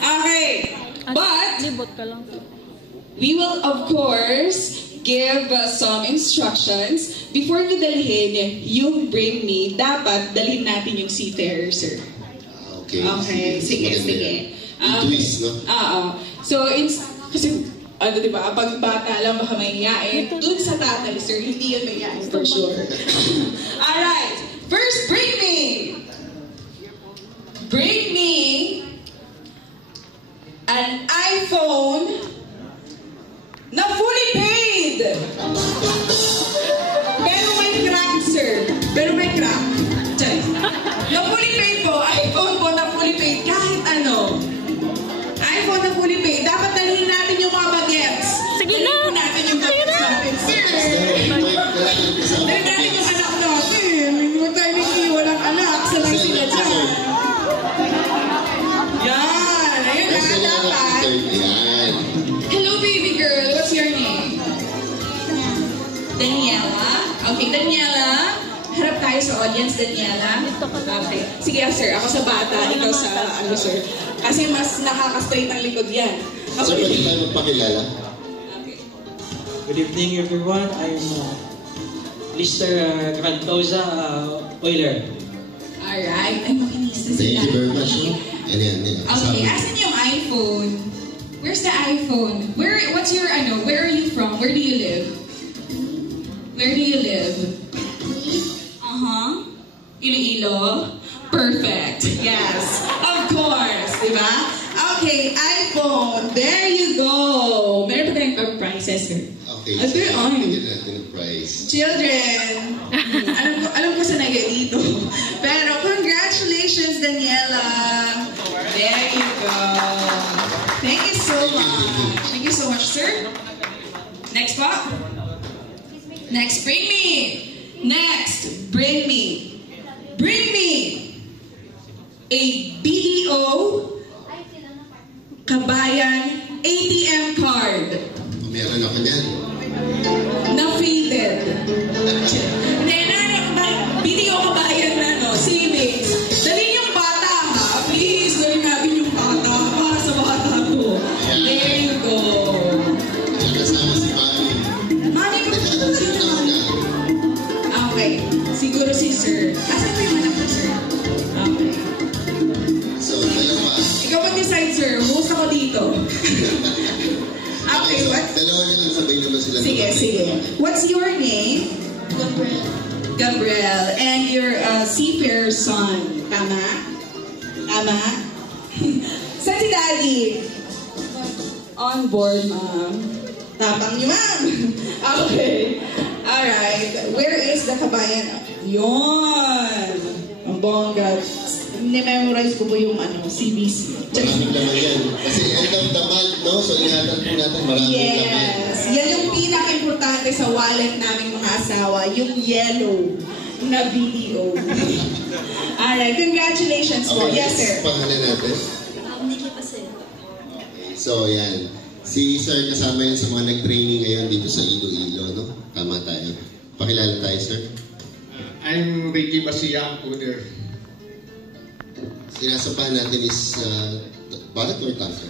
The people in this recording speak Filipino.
Okay. But, we will, of course, give some instructions. Before nyo dalhin yung Bring Me, dapat dalhin natin yung seafarer, sir. Okay. Okay. Sige. Twist, no? So, kasi, diba, pag bata lang baka mahihain, dun sa tatay, sir, hindi yun mahihain for sure. Alright. First, Bring Me! Bring me an iPhone na fully paid! Pero may crack, sir. Pero may crack. Na fully paid po. iPhone po na fully paid. Kahit ano. iPhone na fully paid. Dapat dalhin natin yung mga bagets. Sige na! Dalhin natin yung bagets natin, sir. Dalhin natin yung anak natin. Huwag tayo hindi walang anak. Salang sila dyan. Yan. Ayun na. Dapat. Hello, baby girl. What's your name? Daniela. Okay, Daniela. Harap tayo sa audience, Daniela. Okay. Sige, sir. Ako sa bata. Ikaw sa, sir. Kasi mas nakaka-straight ang likod yan. Okay. So, pwede tayo magpakilala? Okay. Good evening, everyone. I'm Mr. Grantosa Euler. Alright. Ay, makinista sila. Thank you very much. Yan. Okay, asan yung iPhone? Where's the iPhone? What's your, where are you from? Where do you live? Where do you live? Iloilo? Perfect. Yes. Of course. Diba? Okay, iPhone. There you go. Meron pa tayong prizes, sir. Okay. At there on. Bigyan natin ng prize. Children. alam ko saan nag dito. Pero congratulations, Daniela. There you go. Thank you so much. Thank you so much, sir. Next po. Next, Bring Me. Next, Bring Me. Bring Me a BDO Kabayan ATM card. Meron ako niyan. Na-faded. BDO Kabayan na, savings. Dalhin yung bata, ha? Please, dalhin natin yung bata para sa bata ko. There you go. Kasama si Mami. Mami, kung sino Mami? Okay. Siguro si Sir. Asan ba yung anak ko, Sir? Okay. So, dalawa. Ikaw mag-decide, Sir. Bukas ako dito. Okay, what? Dalawa na lang, sabay naman sila. Sige. What's your name? Gabriel. And your seafarer son. Tama? Saan si Daddy? On board, ma'am. Tapang niyo, ma'am. Okay. Alright. Where is the Kabayan? Yon. Ang bongga. Ni-memorize ko po yung CBC. Maraming laman yan. Kasi end of the month, no? So, ingatan po natin maraming laman. Yes. Yan yung pinaka-importante sa wallet naming mga asawa. Yung yellow na BDO. Alright. Congratulations po. Okay, Yes, sir. pangalan natin. Nikki Pasel. Okay. So, yan. Si Sir kasama yan sa mga nag-training ngayon dito sa Iloilo, no? Tama tayo. Pakilala tayo, sir. I'm Ricky Basiang, owner. Sinasampahan natin is balat or tanker?